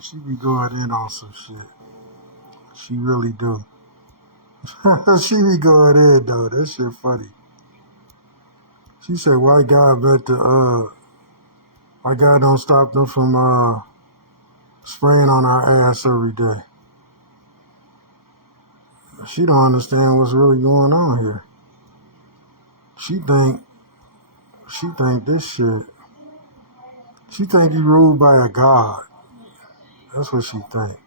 She be going in on some shit. She really do. She be going in though. That shit funny. She said, "Why God meant to why God don't stop them from spraying on our ass every day?" She don't understand what's really going on here. She think this shit. She think you ruled by a God. That's what she think.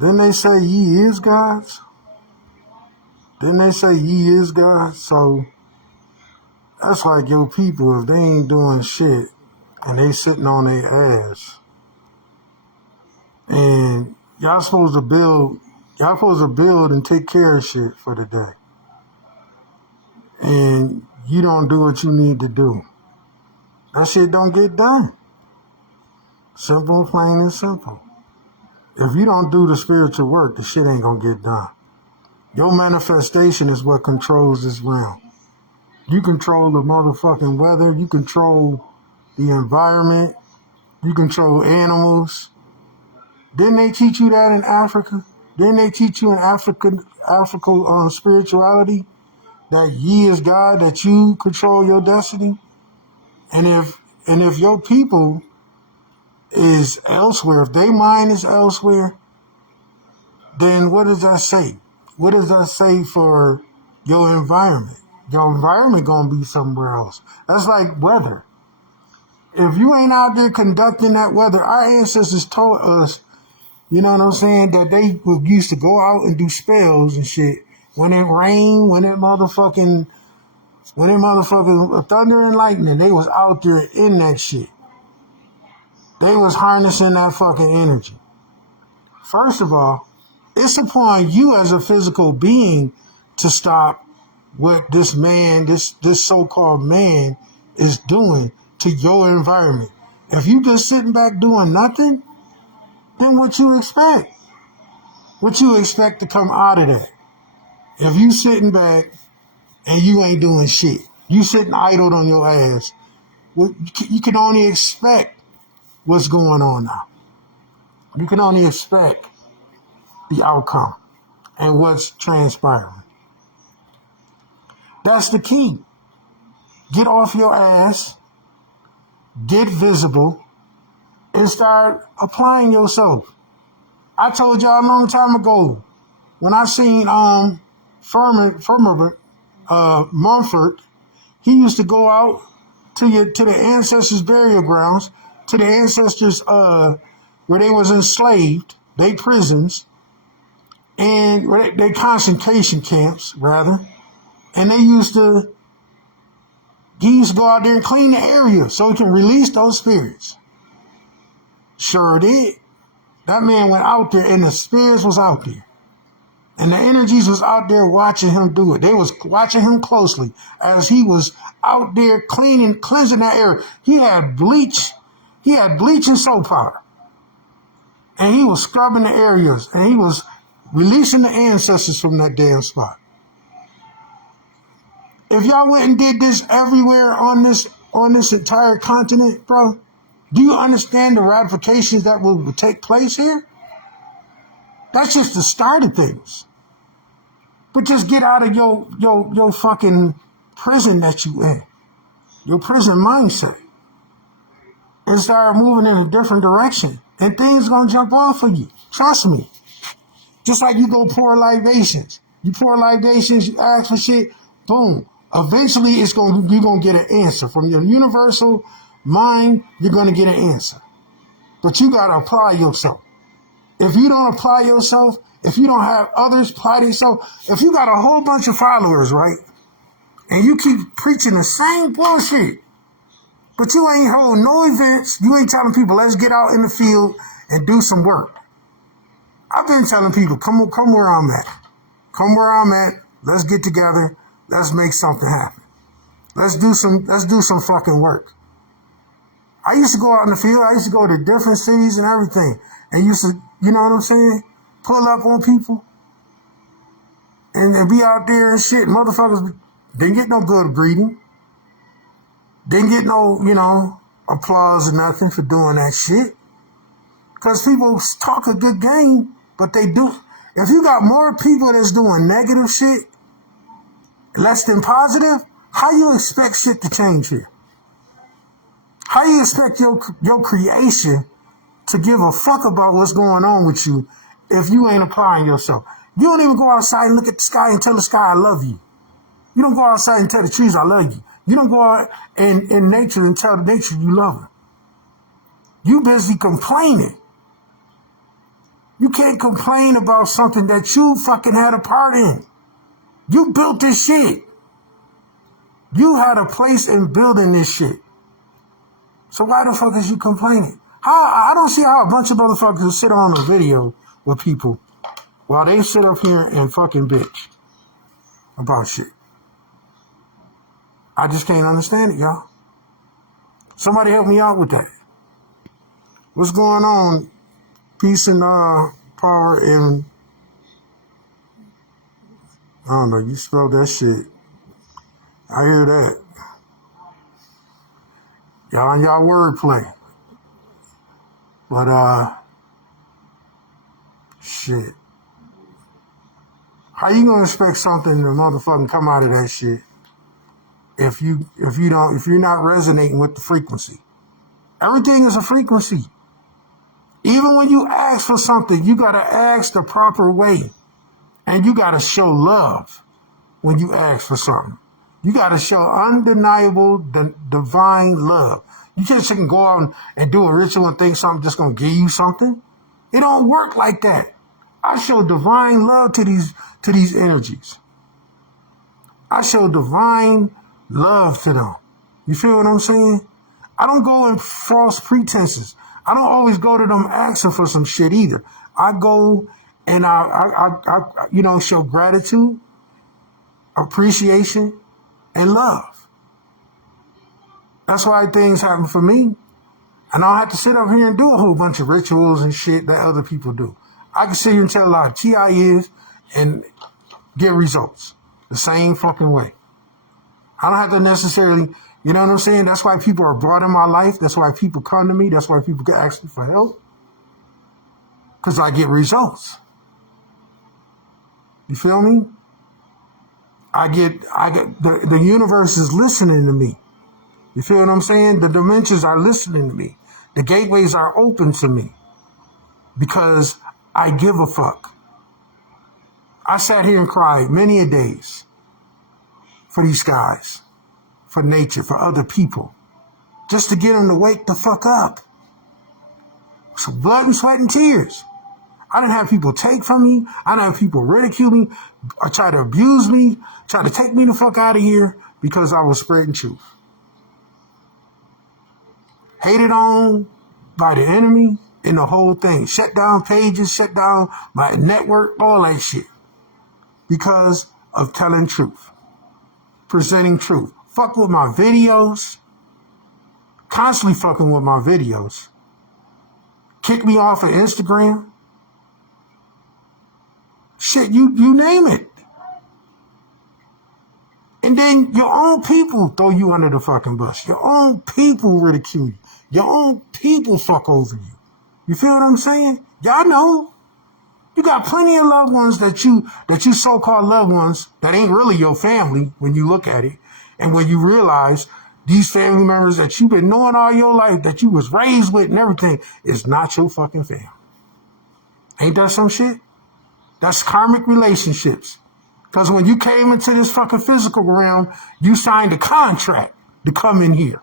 Didn't they say ye is gods? Didn't they say ye is God? So that's like your people, if they ain't doing shit and they sitting on their ass, and y'all supposed to build and take care of shit for the day. And you don't do what you need to do. That shit don't get done. Simple, plain and simple. If you don't do the spiritual work, the shit ain't gonna get done. Your manifestation is what controls this realm. You control the motherfucking weather. You control the environment. You control animals. Didn't they teach you that in Africa? Didn't they teach you in African spirituality that ye is God, that you control your destiny? And if your people is elsewhere, if their mind is elsewhere, then what does that say? What does that say for your environment? Your environment gonna be somewhere else. That's like weather. If you ain't out there conducting that weather, our ancestors told us, you know what I'm saying, that they used to go out and do spells and shit. When it rained, when it motherfucking thunder and lightning, they was out there in that shit. They was harnessing that fucking energy. First of all, it's upon you as a physical being to stop what this man, this so-called man, is doing to your environment. If you just sitting back doing nothing, then what you expect? What you expect to come out of that? If you sitting back and you ain't doing shit, you sitting idled on your ass, you can only expect what's going on now. You can only expect the outcome and what's transpiring. That's the key. Get off your ass, get visible, and start applying yourself. I told y'all a long time ago, when I seen Mumford, he used to go out to the ancestors' burial grounds, to the ancestors where they was enslaved, they prisons, and they concentration camps, rather. And he used to go out there and clean the area so he can release those spirits. Sure did. That man went out there and the spirits was out there. And the energies was out there watching him do it. They was watching him closely as he was out there cleansing that area. He had bleach and soap powder. And he was scrubbing the areas and he was releasing the ancestors from that damn spot. If y'all went and did this everywhere on this entire continent, bro, do you understand the ramifications that will take place here? That's just the start of things. But just get out of your fucking prison that you in, your prison mindset, and start moving in a different direction. And things gonna jump off of you. Trust me. Just like you go pour libations. You pour libations, you ask for shit, boom. Eventually you're gonna get an answer. From your universal mind, you're gonna get an answer. But you gotta apply yourself. If you don't apply yourself, if you don't have others apply themselves, if you got a whole bunch of followers, right, and you keep preaching the same bullshit, but you ain't holding no events, you ain't telling people, let's get out in the field and do some work. I've been telling people, come where I'm at. Come where I'm at, let's get together, let's make something happen. Let's do some fucking work. I used to go out in the field, I used to go to different cities and everything, and used to, you know what I'm saying, pull up on people and be out there and shit. Motherfuckers didn't get no good greeting. Didn't get no, applause or nothing for doing that shit. Because people talk a good game, but they do. If you got more people that's doing negative shit, less than positive, how you expect shit to change here? How you expect your creation to give a fuck about what's going on with you if you ain't applying yourself? You don't even go outside and look at the sky and tell the sky, I love you. You don't go outside and tell the trees, I love you. You don't go out in nature and tell the nature you love her. You busy complaining. You can't complain about something that you fucking had a part in. You built this shit. You had a place in building this shit. So why the fuck is you complaining? I don't see how a bunch of motherfuckers sit on a video with people while they sit up here and fucking bitch about shit. I just can't understand it, y'all. Somebody help me out with that. What's going on? Peace and power and I don't know, you spelled that shit. I hear that. Y'all on y'all wordplay. But shit. How you gonna expect something to motherfucking come out of that shit if you're not resonating with the frequency? Everything is a frequency. Even when you ask for something, you gotta ask the proper way. And you gotta show love when you ask for something. You gotta show undeniable divine love. You just shouldn't go out and do a ritual and think something's just gonna give you something. It don't work like that. I show divine love to these energies. I show divine love to them. You feel what I'm saying? I don't go in false pretenses. I don't always go to them asking for some shit either. I go and I show gratitude, appreciation, and love. That's why things happen for me. And I don't have to sit up here and do a whole bunch of rituals and shit that other people do. I can sit here and tell how T.I. is and get results the same fucking way. I don't have to necessarily, you know what I'm saying? That's why people are brought in my life. That's why people come to me. That's why people get asked me for help. Because I get results. You feel me? The universe is listening to me. You feel what I'm saying? The dimensions are listening to me. The gateways are open to me. Because I give a fuck. I sat here and cried many a days for these guys, for nature, for other people, just to get them to wake the fuck up. So blood and sweat and tears. I didn't have people take from me. I didn't have people ridicule me or try to abuse me, try to take me the fuck out of here because I was spreading truth. Hated on by the enemy and the whole thing. Shut down pages, shut down my network, all that shit. Because of telling truth. Presenting truth. Fuck with my videos. Constantly fucking with my videos. Kick me off of Instagram. Shit, you name it. And then your own people throw you under the fucking bus. Your own people ridicule you. Your own people fuck over you. You feel what I'm saying? Y'all know. You got plenty of loved ones that you so-called loved ones that ain't really your family when you look at it. And when you realize these family members that you've been knowing all your life, that you was raised with and everything, is not your fucking family. Ain't that some shit? That's karmic relationships. Because when you came into this fucking physical realm, you signed a contract to come in here.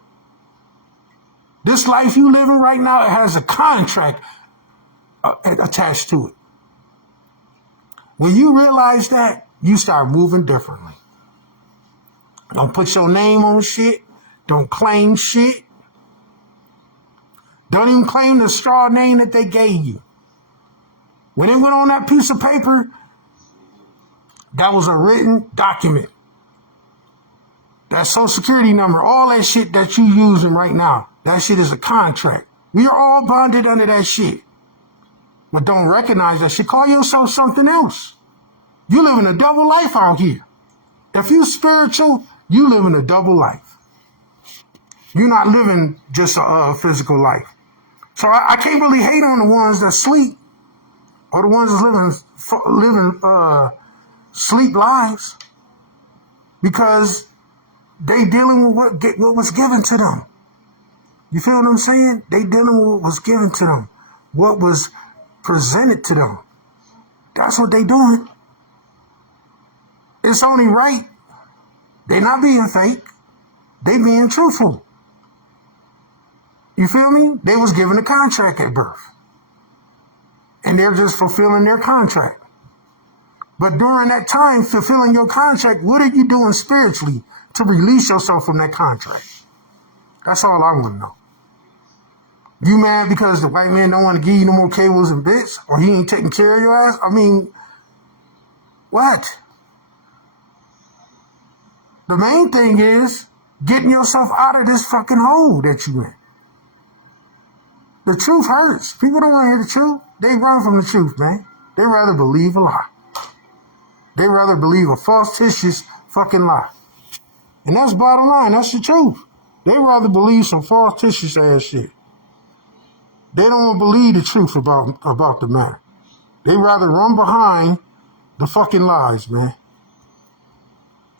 This life you living right now, it has a contract attached to it. When you realize that, you start moving differently. Don't put your name on shit. Don't claim shit. Don't even claim the straw name that they gave you. When it went on that piece of paper, that was a written document. That social security number, all that shit that you using right now, that shit is a contract. We are all bonded under that shit. But don't recognize that shit. Call yourself something else. You living a double life out here. If you spiritual, you living a double life. You're not living just a physical life. So I can't really hate on the ones that sleep or the ones that's living sleep lives, because they dealing with what was given to them. You feel what I'm saying? They dealing with what was given to them, what was presented to them. That's what they doing. It's only right. They not being fake. They being truthful. You feel me? They was given a contract at birth. And they're just fulfilling their contract. But during that time, fulfilling your contract, what are you doing spiritually to release yourself from that contract? That's all I want to know. You mad because the white man don't want to give you no more cables and bits, or he ain't taking care of your ass? I mean, what? The main thing is getting yourself out of this fucking hole that you in. The truth hurts. People don't want to hear the truth. They run from the truth, man. They rather believe a lie. They rather believe a false-titious fucking lie. And that's bottom line. That's the truth. They rather believe some false-titious ass shit. They don't want to believe the truth about the matter. They rather run behind the fucking lies, man.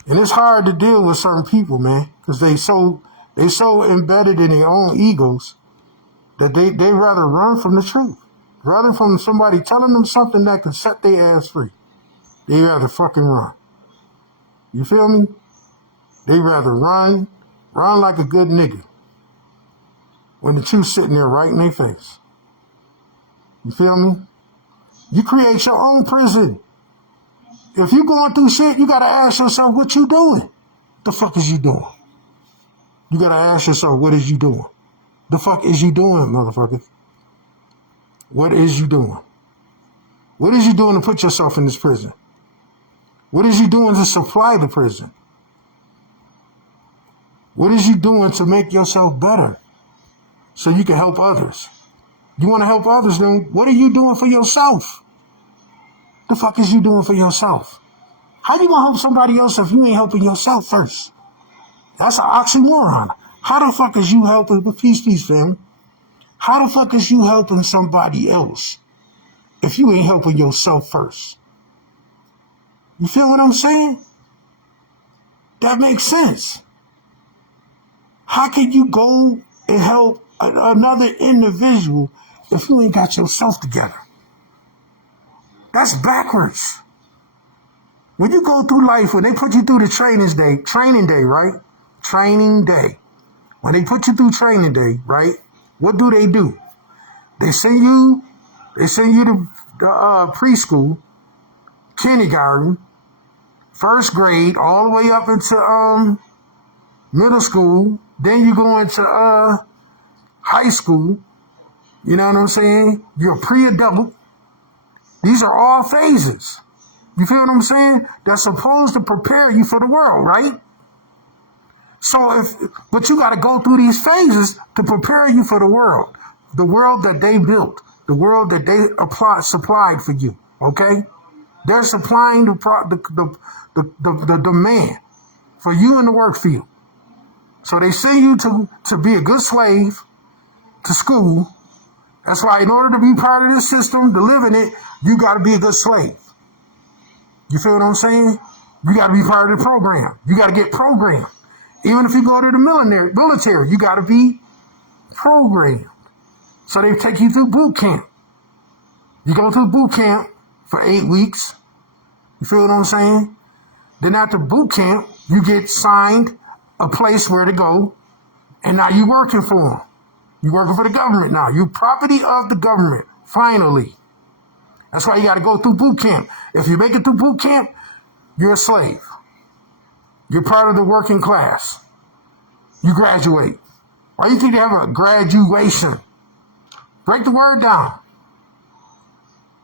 And it's hard to deal with certain people, man, because they so embedded in their own egos that they rather run from the truth. Rather from somebody telling them something that could set their ass free. They rather fucking run. You feel me? They rather run like a good nigga, when the truth's sitting there right in their face. You feel me? You create your own prison. If you going through shit, you gotta ask yourself what you doing. The fuck is you doing? You gotta ask yourself, what is you doing? The fuck is you doing, motherfucker? What is you doing? What is you doing to put yourself in this prison? What is you doing to supply the prison? What is you doing to make yourself better so you can help others? You want to help others, then what are you doing for yourself? The fuck is you doing for yourself? How you gonna help somebody else if you ain't helping yourself first? That's an oxymoron. How the fuck is you helping? Peace, family. How the fuck is you helping somebody else if you ain't helping yourself first? You feel what I'm saying? That makes sense. How can you go and help another individual if you ain't got yourself together? That's backwards. When you go through life, when they put you through the training day, right? Training day. When they put you through training day, right? What do? They send you to preschool, kindergarten, first grade, all the way up into middle school. Then you go into high school. You know what I'm saying? You're pre-adult. These are all phases. You feel what I'm saying? They're supposed to prepare you for the world, right? But you got to go through these phases to prepare you for the world that they built, the world that they supplied for you. Okay, they're supplying the demand for you in the work field. So they send you to be a good slave to school. That's why in order to be part of this system, to live in it, you got to be a good slave. You feel what I'm saying? You got to be part of the program. You got to get programmed. Even if you go to the military, you got to be programmed. So they take you through boot camp. You go through boot camp for 8 weeks. You feel what I'm saying? Then after boot camp, you get signed a place where to go. And now you're working for them. You're working for the government now. You're property of the government, finally. That's why you got to go through boot camp. If you make it through boot camp, you're a slave. You're part of the working class. You graduate. Why do you think they have a graduation? Break the word down.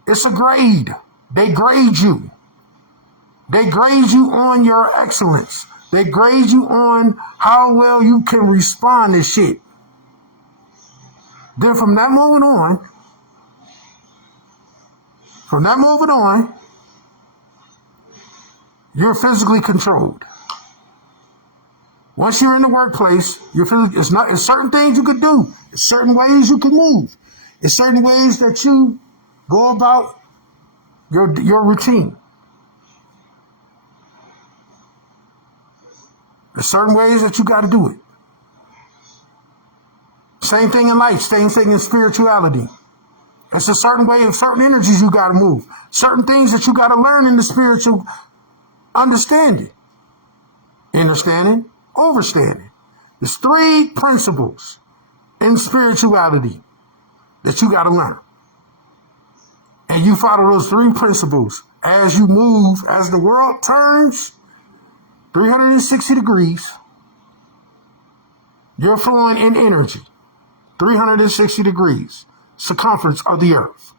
It's a grade. They grade you. They grade you on your excellence. They grade you on how well you can respond to shit. Then from that moment on, you're physically controlled. Once you're in the workplace, it's certain things you could do. It's certain ways you can move. It's certain ways that you go about your routine. There's certain ways that you got to do it. Same thing in life, same thing in spirituality. It's a certain way of certain energies you got to move. Certain things that you got to learn in the spiritual understanding. Understanding, overstanding. There's 3 principles in spirituality that you got to learn. And you follow those 3 principles as you move, as the world turns 360 degrees, you're flowing in energy, 360 degrees, circumference of the earth.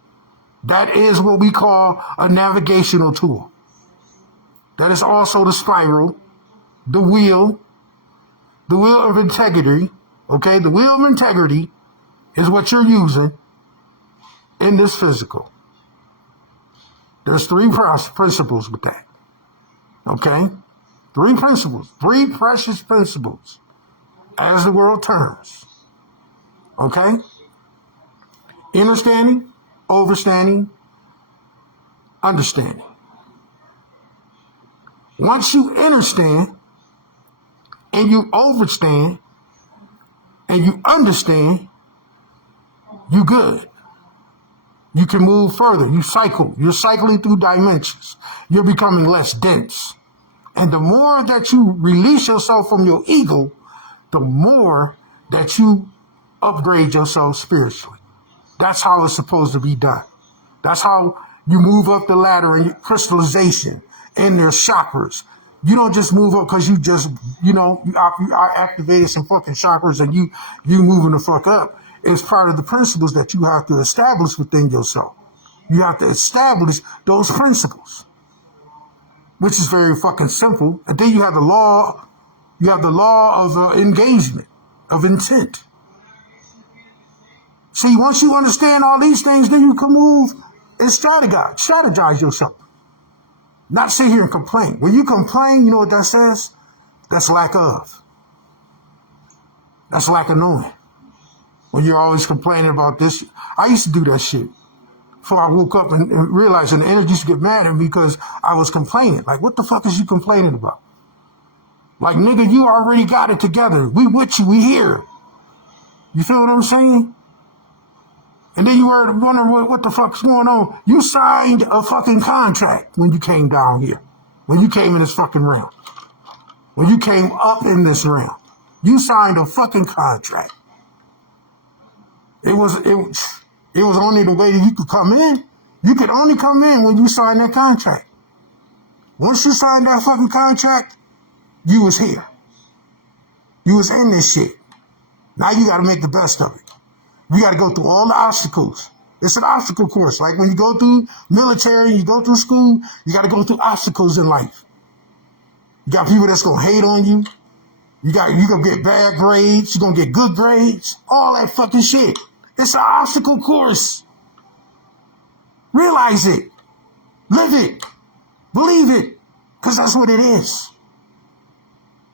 That is what we call a navigational tool. That is also the spiral, the wheel of integrity. Okay, the wheel of integrity is what you're using in this physical. There's 3 principles with that. Okay? 3 principles, 3 precious principles as the world turns. Okay? Understanding, overstanding, understanding. Once you understand and you overstand and you understand, you good. You can move further. You cycle. You're cycling through dimensions. You're becoming less dense. And the more that you release yourself from your ego, the more that you upgrade yourself spiritually. That's how it's supposed to be done. That's how you move up the ladder in crystallization in their chakras. You don't just move up because you just, you activated some fucking chakras and you moving the fuck up. It's part of the principles that you have to establish within yourself. You have to establish those principles, which is very fucking simple. And then you have the law of engagement, of intent. See, once you understand all these things, then you can move and strategize yourself. Not sit here and complain. When you complain, you know what that says? That's lack of. That's lack of knowing. When you're always complaining about this. I used to do that shit before I woke up and realized, and the energy used to get mad at me because I was complaining. Like, what the fuck is you complaining about? Like, nigga, you already got it together. We with you. We here. You feel what I'm saying? And then you were wondering what the fuck's going on. You signed a fucking contract when you came down here. When you came in this fucking realm. When you came up in this realm. You signed a fucking contract. It was only the way that you could come in. You could only come in when you signed that contract. Once you signed that fucking contract, you was here. You was in this shit. Now you gotta make the best of it. You gotta go through all the obstacles. It's an obstacle course. Like when you go through military, you go through school, you gotta go through obstacles in life. You got people that's gonna hate on you. You gonna get bad grades, you're gonna get good grades, all that fucking shit. It's an obstacle course. Realize it. Live it. Believe it. Because that's what it is.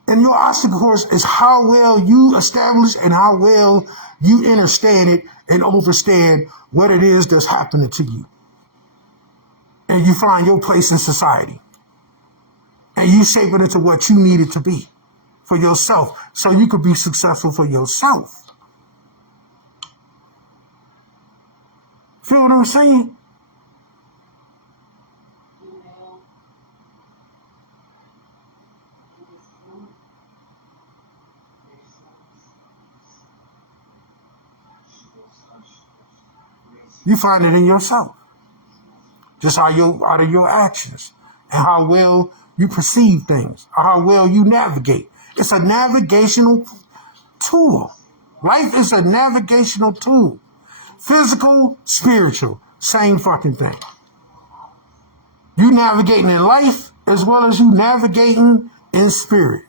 And your obstacle course is how well you establish and how well you understand it and understand what it is that's happening to you. And you find your place in society. And you shape it into what you need it to be for yourself so you could be successful for yourself. Feel what I'm saying? You find it in yourself. Just out of your actions and how well you perceive things, or how well you navigate. It's a navigational tool. Life is a navigational tool. Physical, spiritual, same fucking thing. You navigating in life as well as you navigating in spirit.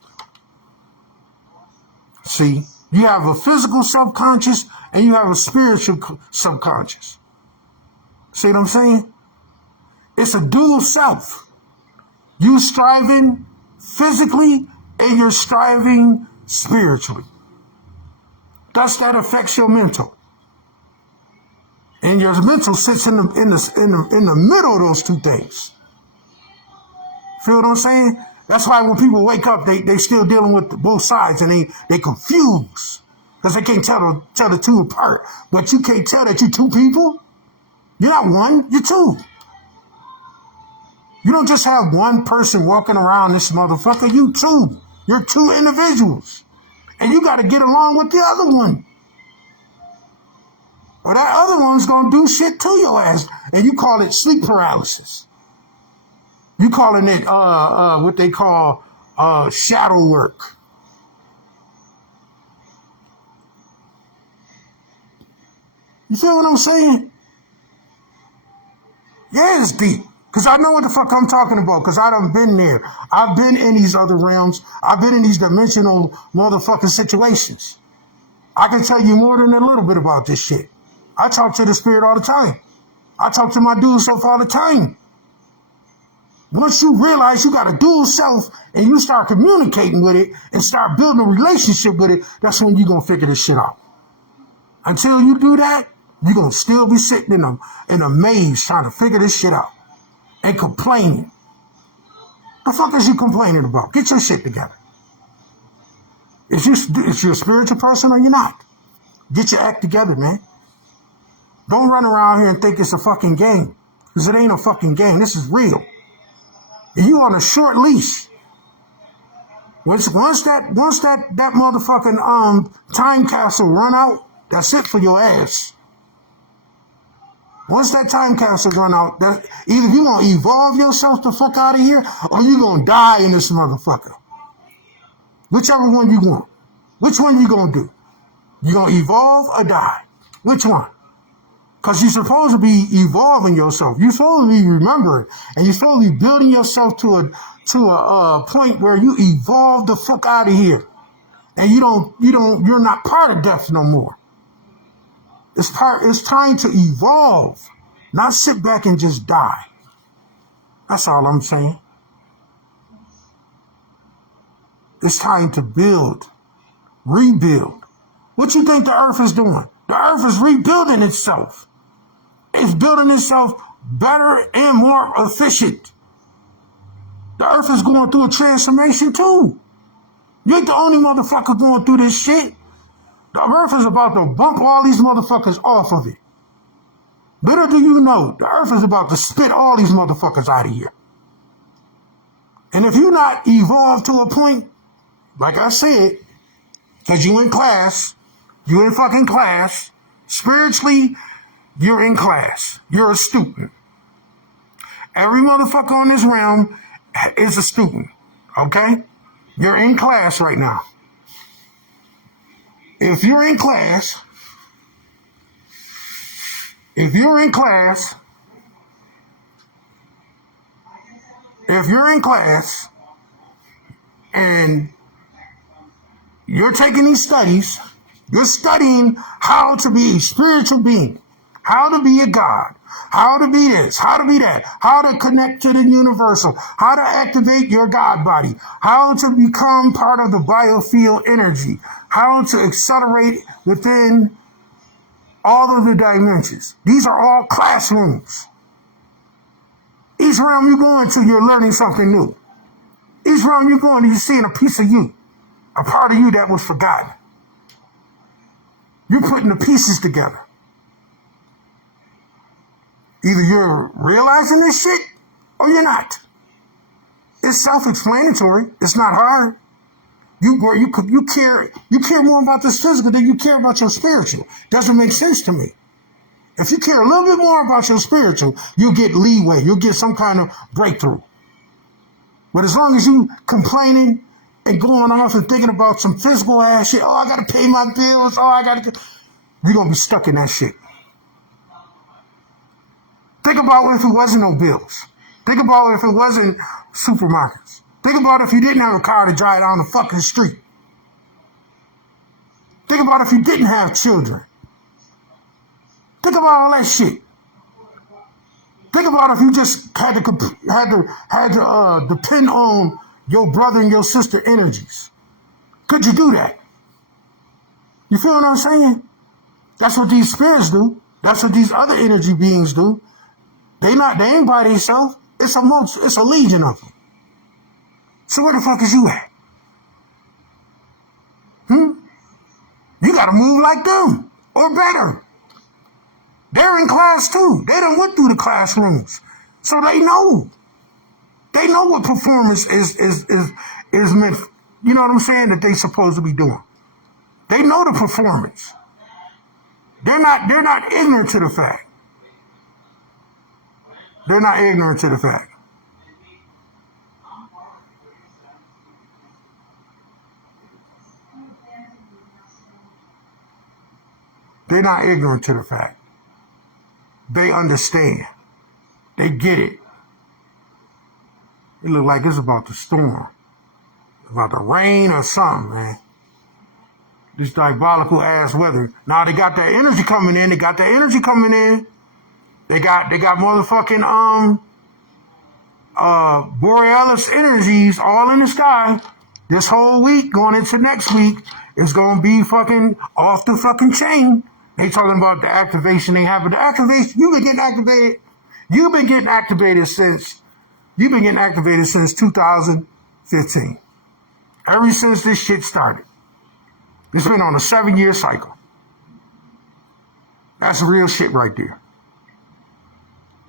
See, you have a physical subconscious and you have a spiritual subconscious. See what I'm saying? It's a dual self. You striving physically and you're striving spiritually. Thus that affects your mental. and your mental sits in the middle of those two things. Feel what I'm saying? That's why when people wake up, they still dealing with both sides, and they confused because they can't tell the two apart. But you can't tell that you're two people. You're not one, you're two. You don't just have one person walking around this motherfucker. You two. You're two individuals. And you got to get along with the other one. Or that other one's going to do shit to your ass. And you call it sleep paralysis. You calling it what they call shadow work. You feel what I'm saying? Yeah, it's deep. Because I know what the fuck I'm talking about. Because I done been there. I've been in these other realms. I've been in these dimensional motherfucking situations. I can tell you more than a little bit about this shit. I talk to the spirit all the time. I talk to my dual self all the time. Once you realize you got a dual self and you start communicating with it and start building a relationship with it, that's when you're going to figure this shit out. Until you do that, you're going to still be sitting in a maze trying to figure this shit out. And complaining. The fuck is you complaining about? Get your shit together. If you're a spiritual person or you're not, get your act together, man. Don't run around here and think it's a fucking game. Because it ain't a fucking game. This is real. And you on a short leash. Once that motherfucking time capsule run out, that's it for your ass. Once that time capsule run out, either you gonna evolve yourself the fuck out of here, or you gonna die in this motherfucker. Whichever one you want. Which one you gonna do? You gonna evolve or die? Which one? Because you're supposed to be evolving yourself. You're supposed to be remembering, and you're supposed to be building yourself to a point where you evolve the fuck out of here, and you're not part of death no more. It's time to evolve, not sit back and just die. That's all I'm saying. It's time to build, rebuild. What you think the earth is doing? The earth is rebuilding itself. It's building itself better and more efficient. The earth is going through a transformation too. You ain't the only motherfucker going through this shit. The earth is about to bump all these motherfuckers off of it. Little do you know, the earth is about to spit all these motherfuckers out of here. And if you're not evolved to a point, like I said, because you in class, you in fucking class, spiritually, you're in class. You're a student. Every motherfucker on this realm is a student, okay? You're in class right now. If you're in class, and you're taking these studies, you're studying how to be a spiritual being, how to be a God, how to be this, how to be that, how to connect to the universal, how to activate your God body, how to become part of the biofield energy, how to accelerate within all of the dimensions. These are all classrooms. Each realm you go into, you're learning something new. Each realm you go into, you're seeing a piece of you, a part of you that was forgotten. You're putting the pieces together. Either you're realizing this shit or you're not. It's self-explanatory. It's not hard. You care more about this physical than you care about your spiritual. Doesn't make sense to me. If you care a little bit more about your spiritual, you'll get leeway. You'll get some kind of breakthrough. But as long as you complaining and going off and thinking about some physical ass shit, oh, I got to pay my bills, you're going to be stuck in that shit. Think about if it wasn't no bills. Think about if it wasn't supermarkets. Think about if you didn't have a car to drive down the fucking street. Think about if you didn't have children. Think about all that shit. Think about if you just had to depend on your brother and your sister energies. Could you do that? You feel what I'm saying? That's what these spirits do. That's what these other energy beings do. They ain't by themselves. It's a legion of them. So where the fuck is you at? You gotta move like them, or better. They're in class too. They done went through the classrooms. So they know. They know what performance is meant, you know what I'm saying, that they supposed to be doing. They know the performance. They're not ignorant to the fact. They're not ignorant to the fact. They're not ignorant to the fact. They understand. They get it. It look like it's about to storm. About to rain or something, man. This diabolical ass weather. Now they got that energy coming in. They got motherfucking borealis energies all in the sky. This whole week going into next week is gonna be fucking off the fucking chain. They talking about the activation they have, but the activation, you've been getting activated since 2015. Ever since this shit started. It's been on a 7-year cycle. That's real shit right there.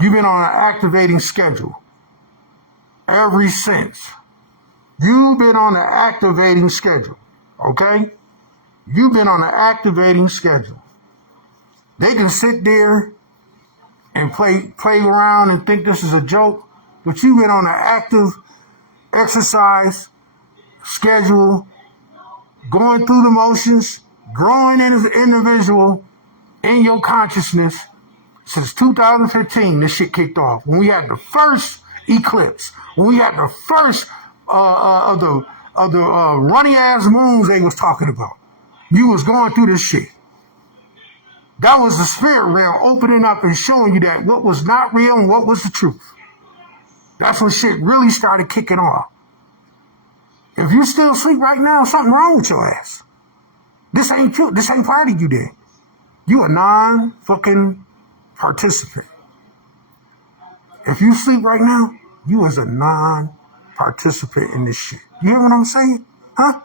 You've been on an activating schedule. Ever since. You've been on an activating schedule. Okay? You've been on an activating schedule. They can sit there and play around and think this is a joke, but you've been on an active exercise schedule, going through the motions, growing as an individual in your consciousness since 2015. This shit kicked off when we had the first eclipse, when we had the first of the runny ass moons they was talking about. You was going through this shit. That was the spirit realm opening up and showing you that what was not real and what was the truth. That's when shit really started kicking off. If you still asleep right now, something wrong with your ass. This ain't you. This ain't part of you then. You a non-fucking participant. If you sleep right now, you is a non-participant in this shit. You hear what I'm saying? Huh?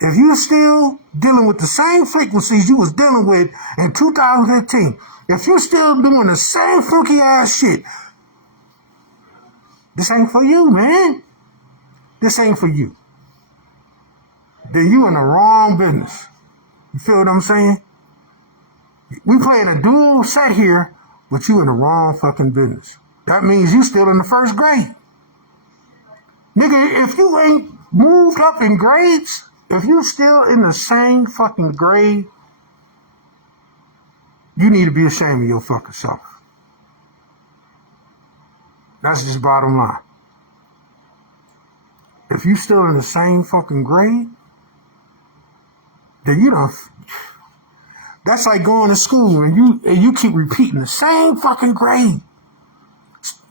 If you're still dealing with the same frequencies you was dealing with in 2015, if you're still doing the same funky ass shit, this ain't for you, man. This ain't for you. Then you in the wrong business. You feel what I'm saying? We playing a dual set here, but you in the wrong fucking business. That means you still in the first grade. Nigga, if you ain't moved up in grades, if you still in the same fucking grade, you need to be ashamed of your fucking self. That's just bottom line. If you still in the same fucking grade, then you don't. That's like going to school and you keep repeating the same fucking grade.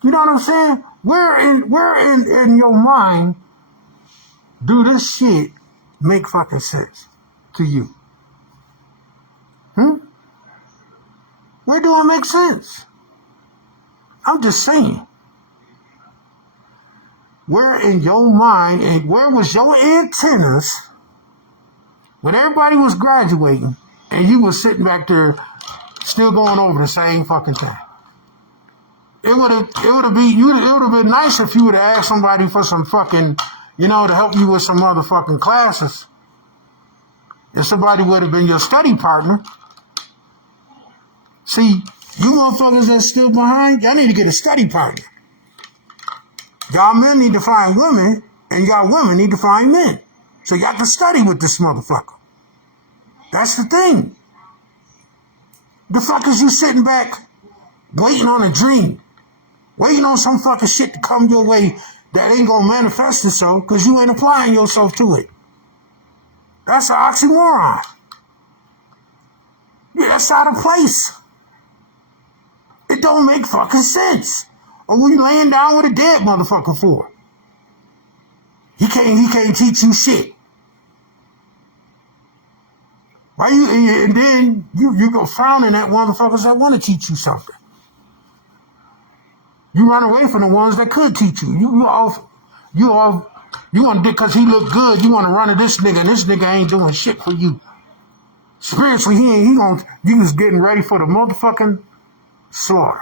You know what I'm saying? Where in your mind do this shit make fucking sense to you? Where do it make sense? I'm just saying. Where in your mind and where was your antennas when everybody was graduating and you was sitting back there still going over the same fucking thing? It would have been nice if you would have asked somebody for some fucking, to help you with some motherfucking classes. If somebody would have been your study partner. See, you motherfuckers that's still behind, y'all need to get a study partner. Y'all men need to find women, and y'all women need to find men. So y'all can study with this motherfucker. That's the thing. The fuck is you sitting back waiting on a dream? Waiting on some fucking shit to come your way that ain't gonna manifest itself because you ain't applying yourself to it. That's an oxymoron. Yeah, that's out of place. It don't make fucking sense. Or what you laying down with a dead motherfucker for? He can't teach you shit. Why you? And then you go frowning at motherfuckers that want to teach you something. You run away from the ones that could teach you. You want to, because he look good, you want to run to this nigga, and this nigga ain't doing shit for you. Spiritually, you just getting ready for the motherfucking slaughter.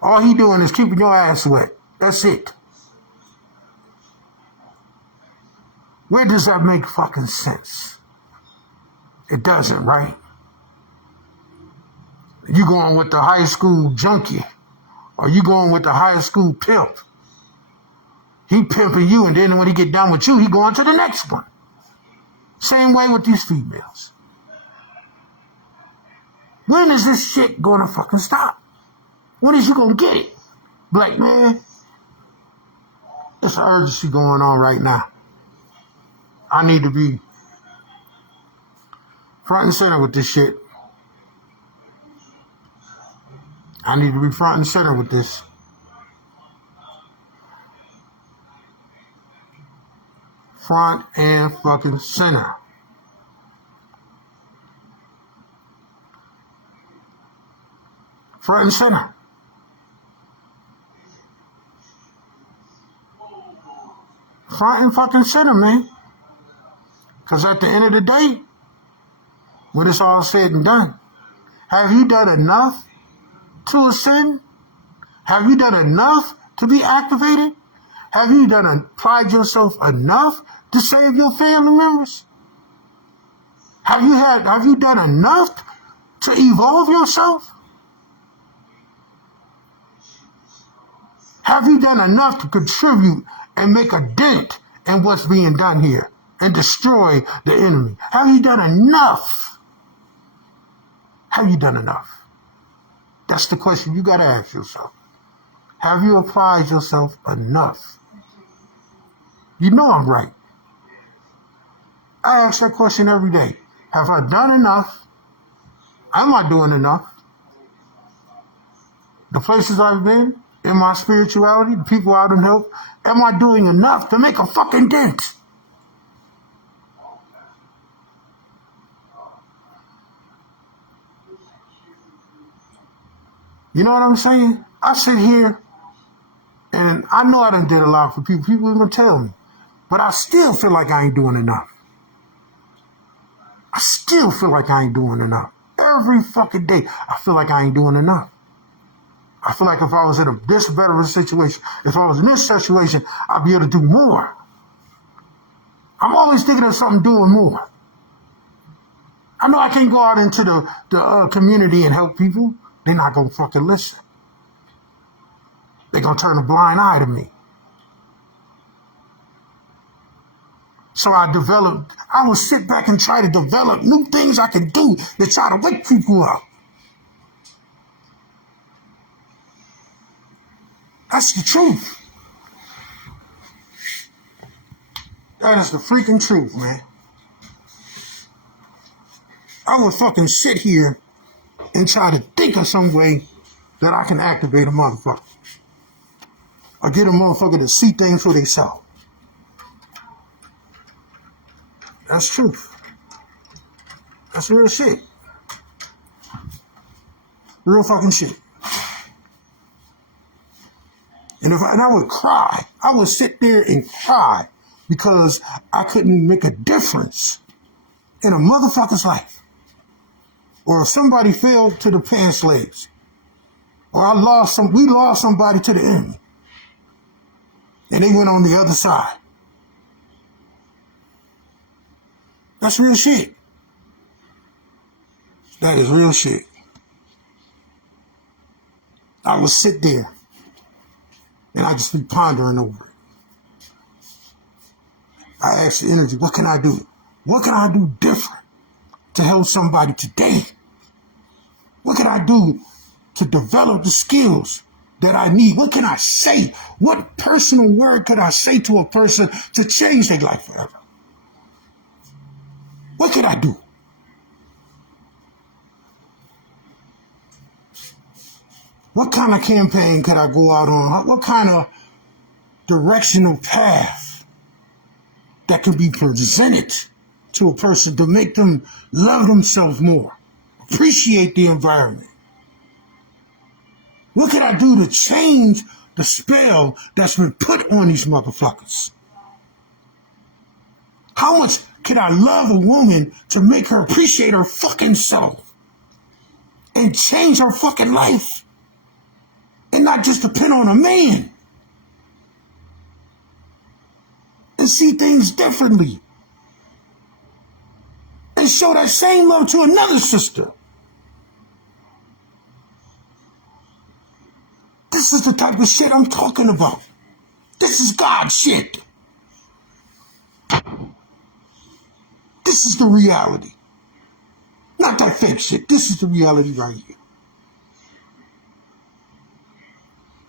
All he doing is keeping your ass wet. That's it. Where does that make fucking sense? It doesn't, right? You going with the high school junkie, or you going with the high school pimp. He pimping you, and then when he get done with you, he going to the next one. Same way with these females. When is this shit gonna fucking stop? When is you gonna get it? Black man, there's an urgency going on right now. I need to be front and center with this shit. I need to be front and center with this. Front and fucking center. Front and center. Front and fucking center, man. Because at the end of the day, when it's all said and done, have you done enough to ascend? Have you done enough to be activated? Have you applied yourself enough to save your family members? Have you done enough to evolve yourself? Have you done enough to contribute and make a dent in what's being done here and destroy the enemy? Have you done enough? Have you done enough? That's the question you got to ask yourself. Have you applied yourself enough? You know I'm right. I ask that question every day. Have I done enough? Am I doing enough? The places I've been, in my spirituality, the people I done helped, am I doing enough to make a fucking dent? You know what I'm saying? I sit here, and I know I done did a lot for people. People even tell me. But I still feel like I ain't doing enough. I still feel like I ain't doing enough. Every fucking day, I feel like I ain't doing enough. I feel like if I was in this better of a situation, if I was in this situation, I'd be able to do more. I'm always thinking of something doing more. I know I can't go out into the community and help people. They're not going to fucking listen. They're going to turn a blind eye to me. So I will sit back and try to develop new things I can do to try to wake people up. That's the truth. That is the freaking truth, man. I would fucking sit here and try to think of some way that I can activate a motherfucker. Or get a motherfucker to see things for themselves. That's truth. That's real shit. Real fucking shit. And I would cry. I would sit there and cry because I couldn't make a difference in a motherfucker's life. Or if somebody fell to the past slaves. Or we lost somebody to the enemy. And they went on the other side. That's real shit. That is real shit. I would sit there and I just be pondering over it. I ask the energy, what can I do? What can I do different to help somebody today? What can I do to develop the skills that I need? What can I say? What personal word could I say to a person to change their life forever? What could I do? What kind of campaign could I go out on? What kind of directional path that could be presented to a person to make them love themselves more, appreciate the environment? What can I do to change the spell that's been put on these motherfuckers? How much can I love a woman to make her appreciate her fucking self and change her fucking life and not just depend on a man and see things differently and show that same love to another sister? This is the type of shit I'm talking about. This is God shit. This is the reality. Not that fake shit. This is the reality right here.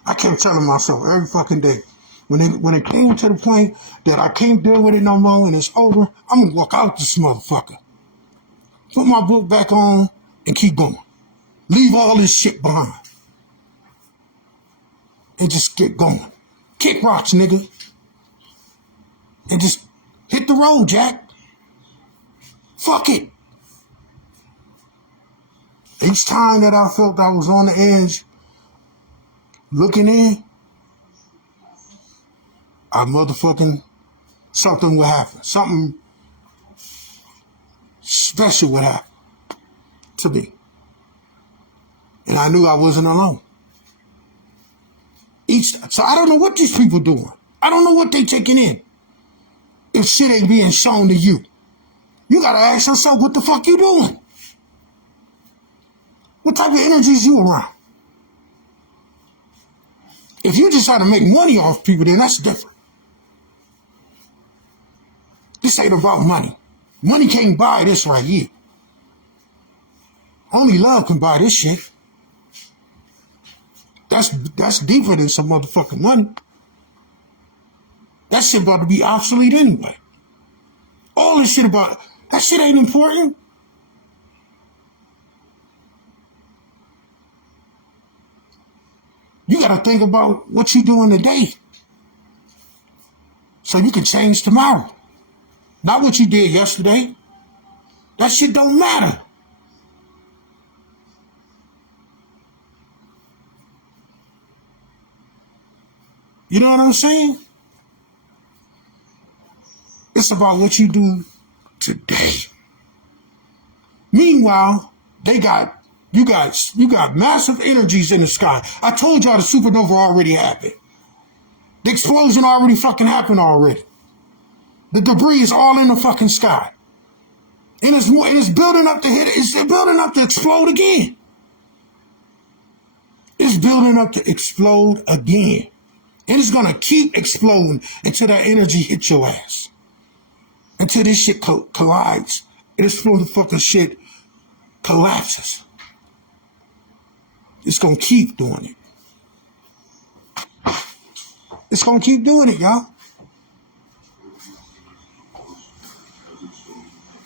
I kept telling myself every fucking day, when it came to the point that I can't deal with it no more and it's over, I'm gonna walk out this motherfucker. Put my book back on and keep going. Leave all this shit behind. And just get going. Kick rocks, nigga. And just hit the road, Jack. Fuck it. Each time that I felt I was on the edge, looking in, something would happen. Something special would happen to me. And I knew I wasn't alone. So I don't know what these people doing. I don't know what they taking in. If shit ain't being shown to you, you gotta ask yourself, what the fuck you doing? What type of energies you around? If you just trying to make money off people, then that's different. This ain't about money. Money can't buy this right here. Only love can buy this shit. That's deeper than some motherfucking money. That shit about to be obsolete anyway. All this shit about, that shit ain't important. You gotta think about what you doing today so you can change tomorrow. Not what you did yesterday. That shit don't matter. You know what I'm saying? It's about what you do today. Meanwhile, you got massive energies in the sky. I told y'all the supernova already happened. The explosion already fucking happened already. The debris is all in the fucking sky. And it's building up to hit it. It's building up to explode again. It's building up to explode again. And it's going to keep exploding until that energy hits your ass. Until this shit collides. And this fucking shit collapses. It's going to keep doing it. It's going to keep doing it, y'all.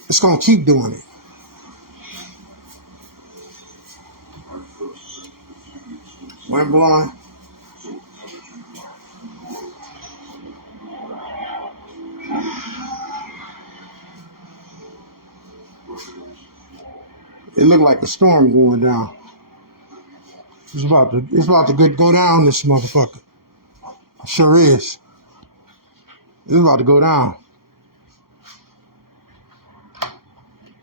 It's going to keep doing it. Went blind. It looked like a storm going down. It's about to go down, this motherfucker. It sure is. It's about to go down.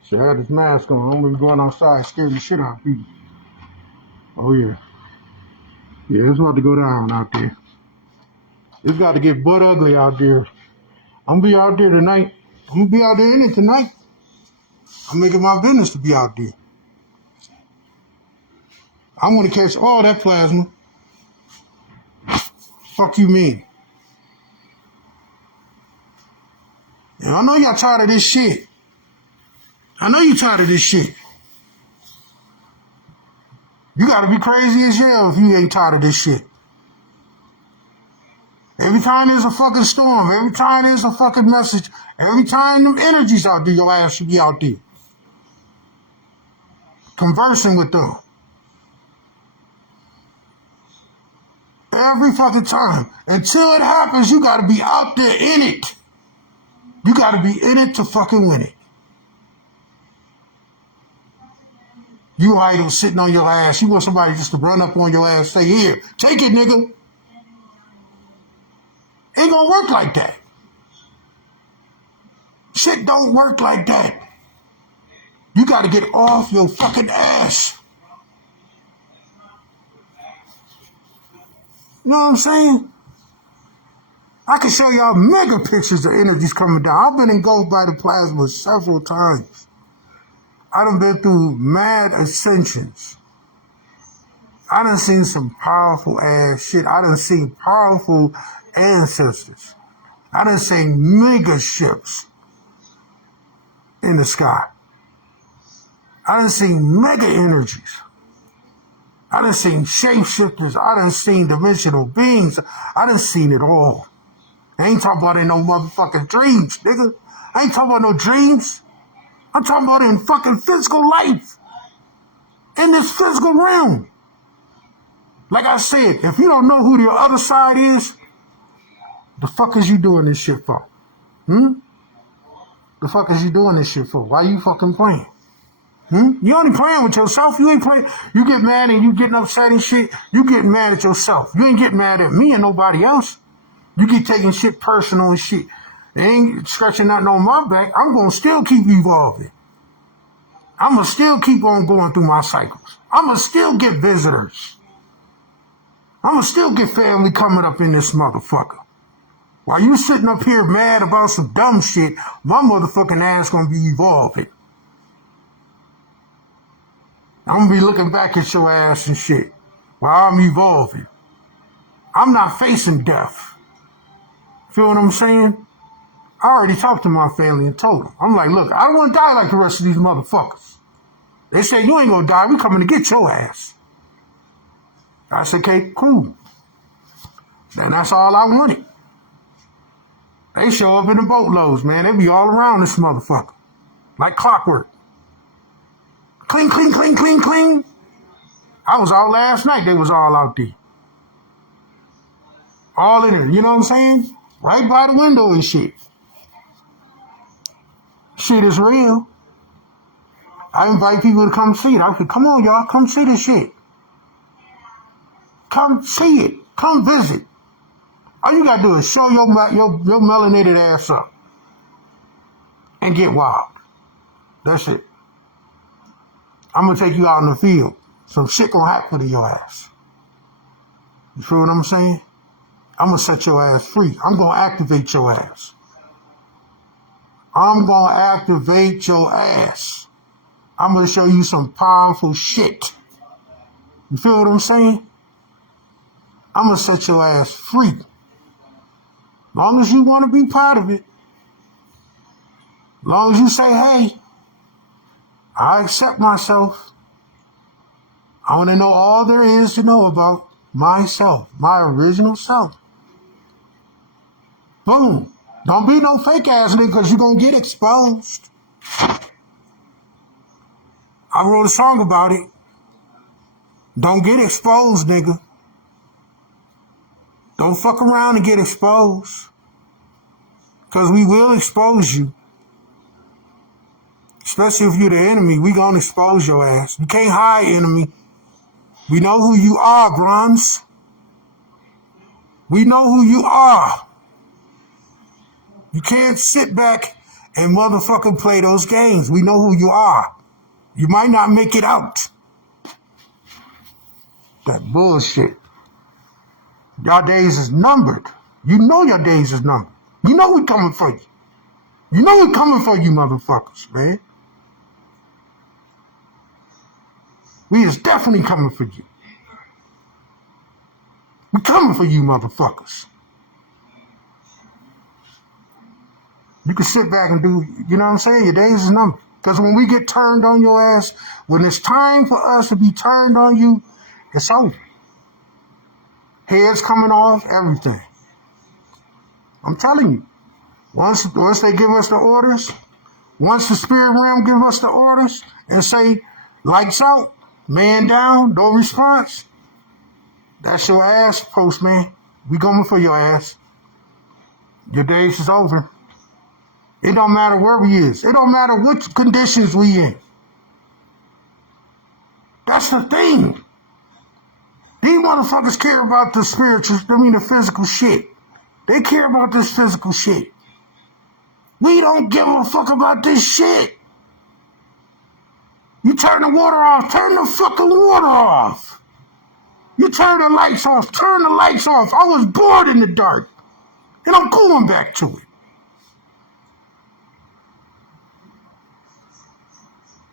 So I had this mask on. I'm gonna be going outside scaring the shit out of people. Oh yeah. Yeah, it's about to go down out there. It's got to get butt ugly out there. I'm gonna be out there tonight. I'm gonna be out there in it tonight. I'm making my business to be out there. I want to catch all that plasma. Fuck you mean? And I know y'all tired of this shit. I know you tired of this shit. You gotta be crazy as hell if you ain't tired of this shit. Every time there's a fucking storm, every time there's a fucking message, every time them energies out there, your ass should be out there. Conversing with them. Every fucking time. Until it happens, you gotta be out there in it. You gotta be in it to fucking win it. You idle sitting on your ass. You want somebody just to run up on your ass, say, here, take it, nigga. Ain't gonna work like that. Shit don't work like that. You gotta get off your fucking ass. You know what I'm saying? I can show y'all mega pictures of energies coming down. I've been engulfed by the plasma several times. I done been through mad ascensions. I done seen some powerful ass shit. I done seen powerful ancestors. I done seen mega ships in the sky. I done seen mega energies. I done seen shapeshifters. I done seen dimensional beings. I done seen it all. I ain't talking about in no motherfucking dreams, nigga. I ain't talking about no dreams. I'm talking about in fucking physical life. In this physical realm. Like I said, if you don't know who the other side is, the fuck is you doing this shit for? The fuck is you doing this shit for? Why you fucking playing? You only playing with yourself. You ain't playing. You get mad and you getting upset and shit. You get mad at yourself. You ain't getting mad at me and nobody else. You keep taking shit personal and shit. They ain't stretching nothing on my back. I'm going to still keep evolving. I'm going to still keep on going through my cycles. I'm going to still get visitors. I'm going to still get family coming up in this motherfucker. While you sitting up here mad about some dumb shit, my motherfucking ass going to be evolving. I'm going to be looking back at your ass and shit while I'm evolving. I'm not facing death. Feel what I'm saying? I already talked to my family and told them. I'm like, look, I don't want to die like the rest of these motherfuckers. They say, you ain't going to die. We coming to get your ass. I said, okay, cool. Then that's all I wanted. They show up in the boatloads, man. They be all around this motherfucker. Like clockwork. Cling, cling, cling, cling, cling. I was out last night. They was all out there. All in there. You know what I'm saying? Right by the window and shit. Shit is real. I invite people to come see it. I said, come on, y'all. Come see this shit. Come see it. Come visit. All you gotta do is show your melanated ass up and get wild. That's it. I'm gonna take you out in the field. Some shit gonna happen to your ass. You feel what I'm saying? I'm gonna set your ass free. I'm gonna activate your ass. I'm gonna activate your ass. I'm gonna show you some powerful shit. You feel what I'm saying? I'm gonna set your ass free. Long as you want to be part of it. Long as you say, hey, I accept myself. I want to know all there is to know about myself, my original self. Boom. Don't be no fake ass nigga because you're going to get exposed. I wrote a song about it. Don't get exposed, nigga. Don't fuck around and get exposed. Because we will expose you. Especially if you're the enemy, we gonna expose your ass. You can't hide, enemy. We know who you are, Bronze. We know who you are. You can't sit back and motherfucking play those games. We know who you are. You might not make it out. That bullshit. Your days is numbered. You know your days is numbered. You know we coming for you. You know we coming for you, motherfuckers, man. We is definitely coming for you. We coming for you, motherfuckers. You can sit back and do, you know what I'm saying? Your days is numbered. Because when we get turned on your ass, when it's time for us to be turned on you, it's over. Heads coming off, everything. I'm telling you. Once they give us the orders, once the spirit realm give us the orders and say, lights out, man down, no response, that's your ass, postman. We coming for your ass. Your days is over. It don't matter where we is. It don't matter what conditions we in. That's the thing. These motherfuckers care about the spiritual, the physical shit. They care about this physical shit. We don't give a fuck about this shit. You turn the water off, turn the fucking water off. You turn the lights off, turn the lights off. I was bored in the dark. And I'm going back to it.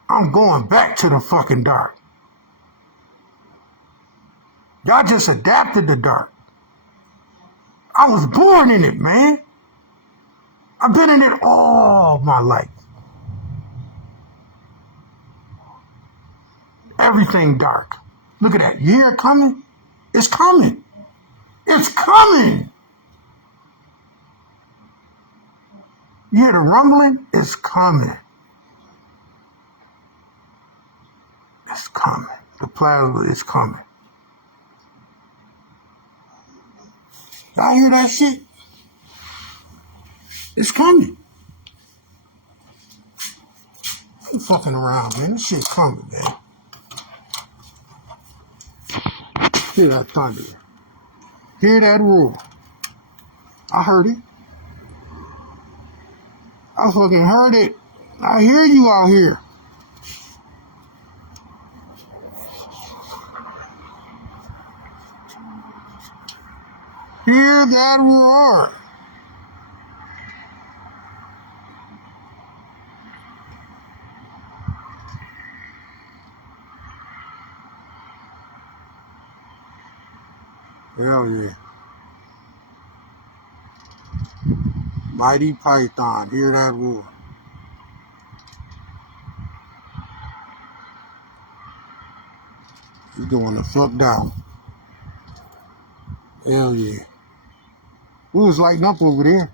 I'm going back to the fucking dark. Y'all just adapted the dark. I was born in it, man. I've been in it all my life. Everything dark. Look at that. You hear it coming? It's coming. It's coming. You hear the rumbling? It's coming. It's coming. The plasma is coming. Y'all hear that shit? It's coming. I'm fucking around, man. This shit coming, man. Hear that thunder. Hear that roar. I heard it. I fucking heard it. I hear you out here. Hear that roar. Hell yeah. Mighty Python, hear that roar. He's going the fuck down. Hell yeah. We was lighting up over there.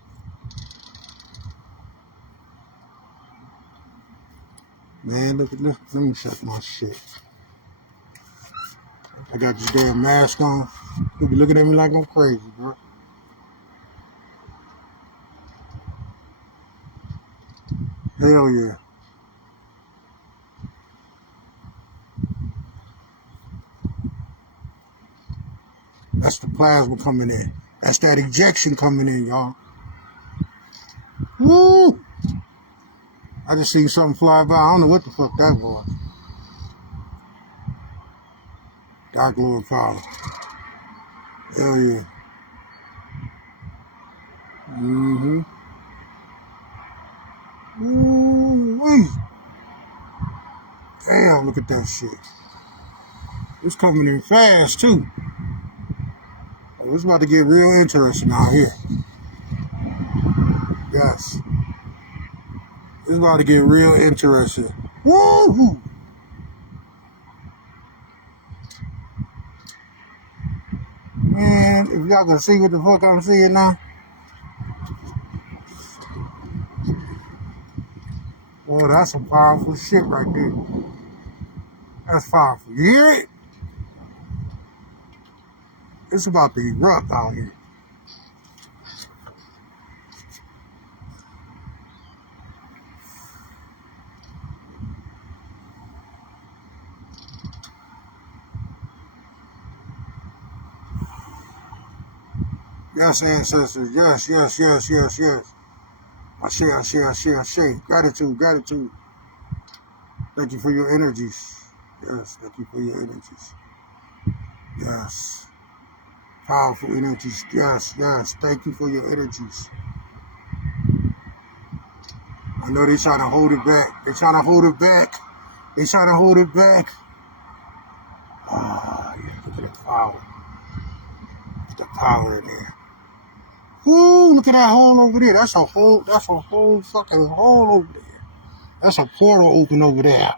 Man, look at this. Let me check my shit. I got this damn mask on. You'll be looking at me like I'm crazy, bro. Hell yeah. That's the plasma coming in. That's that ejection coming in, y'all. Woo! I just seen something fly by. I don't know what the fuck that was. Dark Lord power. Hell yeah. Mm-hmm. Ooh-wee. Damn, look at that shit. It's coming in fast, too. Oh, it's about to get real interesting out here. Yes. It's about to get real interesting. Woo-hoo! Man, if y'all can see what the fuck I'm seeing now. Well, that's some powerful shit right there. That's powerful. You hear it? It's about to erupt out here. Yes, ancestors. Yes, yes, yes, yes, yes. I share. Gratitude, gratitude. Thank you for your energies. Yes, thank you for your energies. Yes. Powerful energies. Yes, yes. Thank you for your energies. I know they're trying to hold it back. They're trying to hold it back. They're trying to hold it back. Ah, yeah, look at the power. Look at the power in there. Ooh, look at that hole over there. That's a whole fucking hole over there. That's a portal open over there.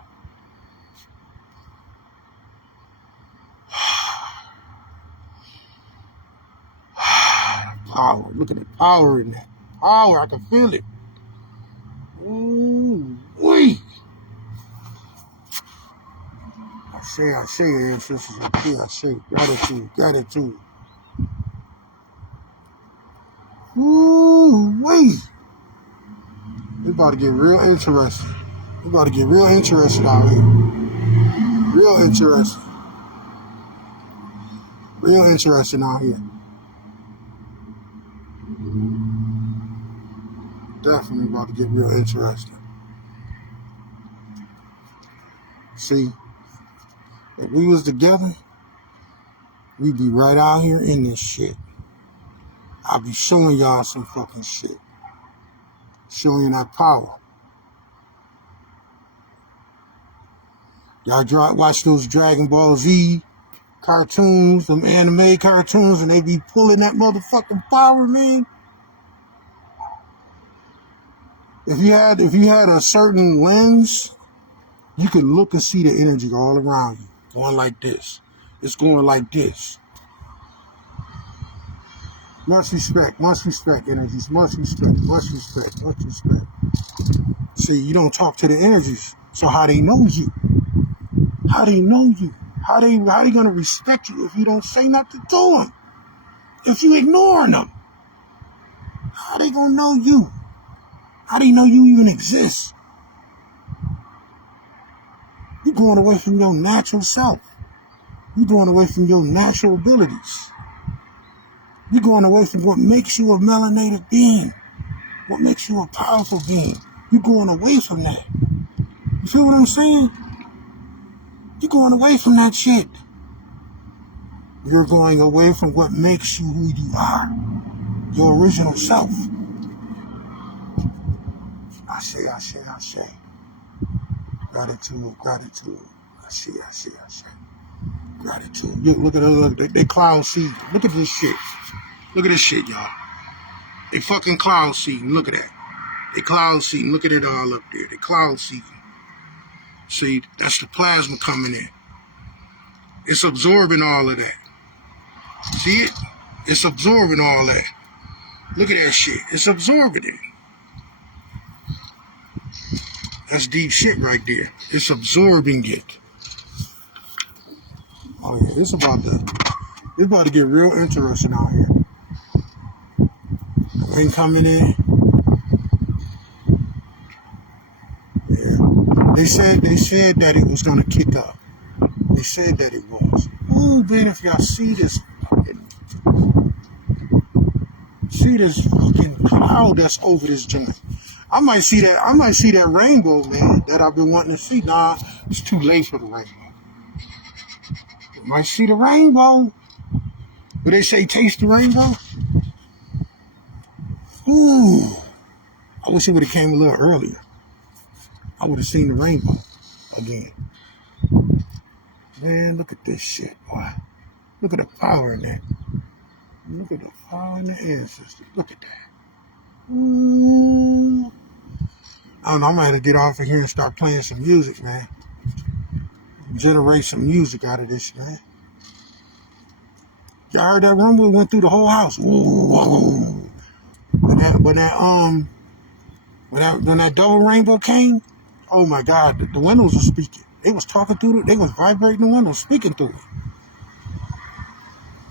Power. Look at the power in that. Power, I can feel it. Ooh, wee. I say, ancestors, I say, gratitude, gratitude. Ooh, wee. It's about to get real interesting. It's about to get real interesting out here. Real interesting. Real interesting out here. Definitely about to get real interesting. See, if we was together, we'd be right out here in this shit. I'll be showing y'all some fucking shit. Showing you that power. Y'all watch those Dragon Ball Z cartoons, them anime cartoons, and they be pulling that motherfucking power, man. If you had a certain lens, you could look and see the energy all around you, going like this. It's going like this. Much respect, energies. Much respect. See, you don't talk to the energies, so how they know you? How they know you? How they gonna respect you if you don't say nothing to them? If you ignoring them, how they gonna know you? How they know you even exist? You're going away from your natural self. You're going away from your natural abilities. You're going away from what makes you a melanated being, what makes you a powerful being. You're going away from that. You feel what I'm saying? You're going away from that shit. You're going away from what makes you who you are, your original self. I say. Gratitude. I say. Gratitude. Look at they cloud seed. Look at this shit. Look at this shit, y'all. They fucking cloud seeding. Look at that. They cloud seeding. Look at it all up there. They cloud seeding. See, that's the plasma coming in. It's absorbing all of that. See it? It's absorbing all that. Look at that shit. It's absorbing it. That's deep shit right there. It's absorbing it. Oh yeah, it's about to get real interesting out here. Rain coming in. Yeah. They said that it was gonna kick up. They said that it was. Ooh, man, if y'all see this fucking cloud that's over this joint. I might see that rainbow, man, that I've been wanting to see. Nah, it's too late for the rainbow. Might see the rainbow. But they say taste the rainbow. Ooh. I wish it would have came a little earlier. I would have seen the rainbow again. Man, look at this shit, boy. Look at the power in that. Look at the power in the ancestors. Look at that. Ooh. I don't know, I might have to get off of here and start playing some music, man. Generate some music out of this, man. Y'all heard that rumble? It went through the whole house. Ooh. When that double rainbow came, oh my God, the windows were speaking. They was talking through it. They was vibrating the windows, speaking through it.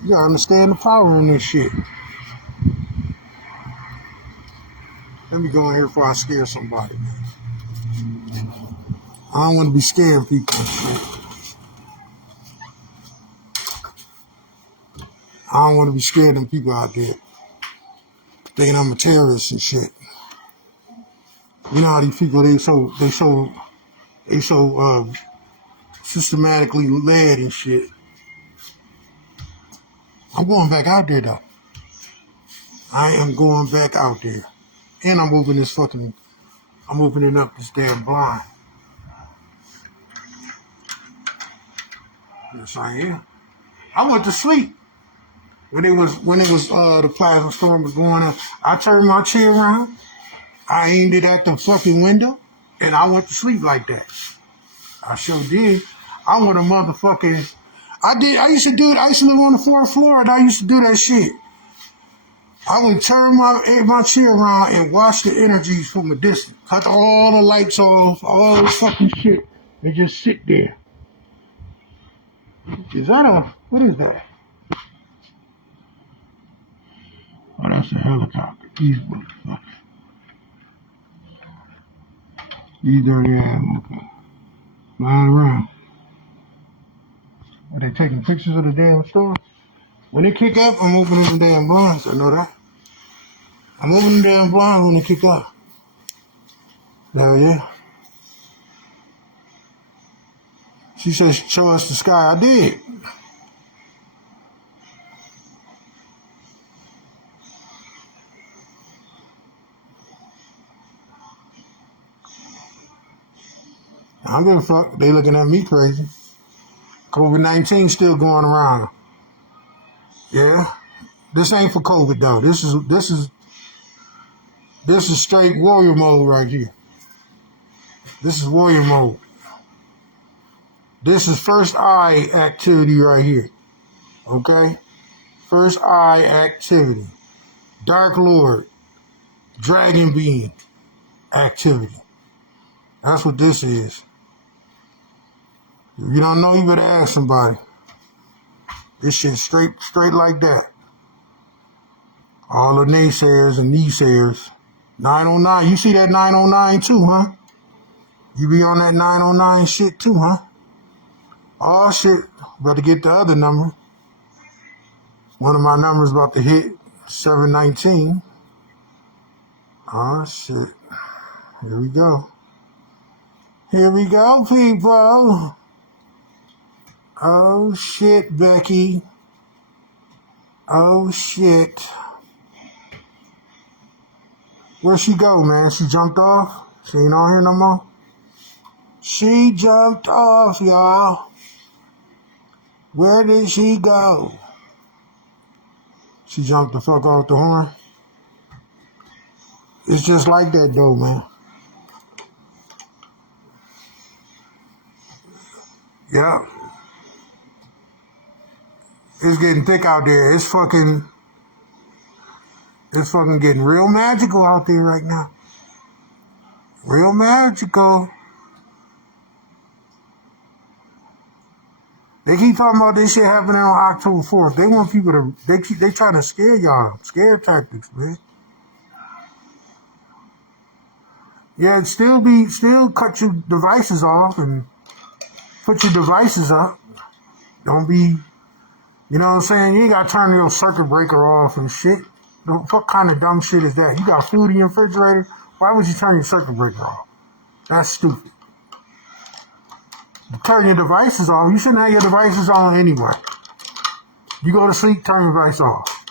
You gotta understand the power in this shit. Let me go in here before I scare somebody, man. I don't want to be scaring people and shit. I don't want to be scaring them people out there thinking I'm a terrorist and shit. You know how these people they so systematically led and shit. I'm going back out there though. I am going back out there. And I'm opening up this damn blind. Yes, I am. I went to sleep when it was the plasma storm was going on. I turned my chair around. I aimed it at the fucking window, and I went to sleep like that. I sure did. I went a motherfucking. I used to do it. I used to live on the 4th floor, and I used to do that shit. I would turn my chair around and watch the energies from a distance. Cut all the lights off, all the fucking shit, and just sit there. What is that? Oh, that's a helicopter. These motherfuckers. These dirty ass motherfuckers. Flying around. Are they taking pictures of the damn store? When they kick up, I'm opening the damn blinds. I know that. I'm opening the damn blinds when they kick up. Hell yeah. She said, show us the sky. I did. I don't give a fuck. They looking at me crazy. COVID-19 still going around. Yeah. This ain't for COVID though. This is straight warrior mode right here. This is warrior mode. This is first eye activity right here. Okay? First eye activity. Dark Lord. Dragon being activity. That's what this is. If you don't know, you better ask somebody. This shit straight like that. All the naysayers and naysayers. 909. You see that 909 too, huh? You be on that 909 shit too, huh? Oh shit. About to get the other number. One of my numbers about to hit 719. Oh shit. Here we go. Here we go, people. Oh shit, Becky. Oh shit. Where'd she go, man? She jumped off? She ain't on here no more? She jumped off, y'all. Where did she go? She jumped the fuck off the horn. It's just like that though, man. Yeah. It's getting thick out there. It's fucking getting real magical out there right now. Real magical. They keep talking about this shit happening on October 4th. They want people to, they trying to scare y'all. Scare tactics, man. Yeah, still cut your devices off and put your devices up. Don't be, you know what I'm saying? You ain't got to turn your circuit breaker off and shit. What kind of dumb shit is that? You got food in your refrigerator? Why would you turn your circuit breaker off? That's stupid. You turn your devices off. You shouldn't have your devices on anyway. You go to sleep, turn your device off.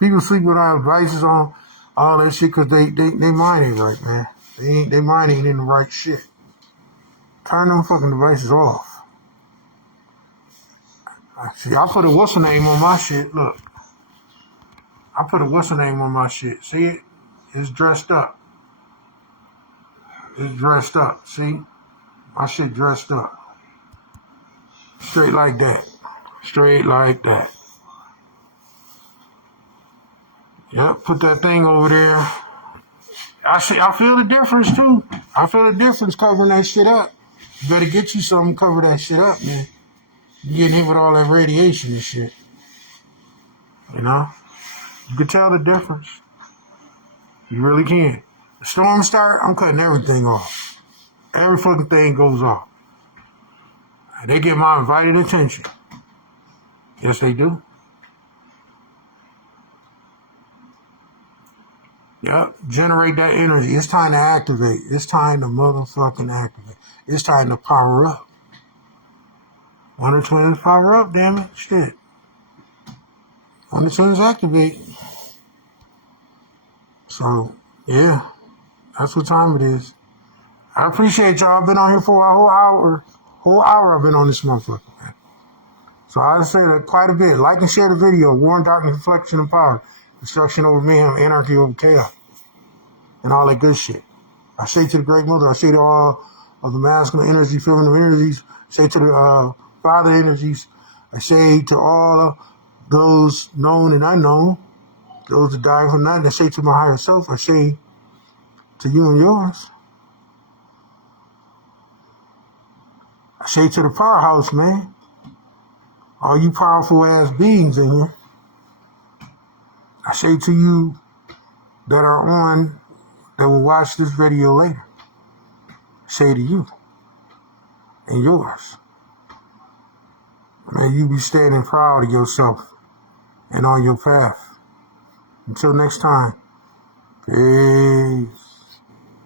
People sleep without devices on, all that shit, because they mind ain't right, man. They mind ain't in the right shit. Turn them fucking devices off. See, I put a what's-the-name on my shit. Look. I put a what's-the-name on my shit. See it? It's dressed up. It's dressed up. See? My shit dressed up. Straight like that. Straight like that. Yep, put that thing over there. I feel the difference too. I feel the difference covering that shit up. You better get you something to cover that shit up, man. You getting hit with all that radiation and shit. You know? You can tell the difference. You really can. The storm start, I'm cutting everything off. Every fucking thing goes off. They get my invited attention. Yes, they do. Yep. Generate that energy. It's time to activate. It's time to motherfucking activate. It's time to power up. Wonder Twins power up, damn it. Shit. Wonder Twins activate. So, yeah. That's what time it is. I appreciate y'all. I've been on here for a whole hour. I've been on this motherfucker, man. So I say that quite a bit. Like and share the video. War and darkness, reflection and power. Destruction over mayhem, anarchy over chaos. And all that good shit. I say to the Great Mother, I say to all of the masculine energy, feminine energies, I say to the father energies, I say to all of those known and unknown, those that die for nothing, I say to my higher self, I say to you and yours. I say to the powerhouse, man, all you powerful ass beings in here, I say to you that are on, that will watch this video later, I say to you and yours, May you be standing proud of yourself and on your path. Until next time, peace.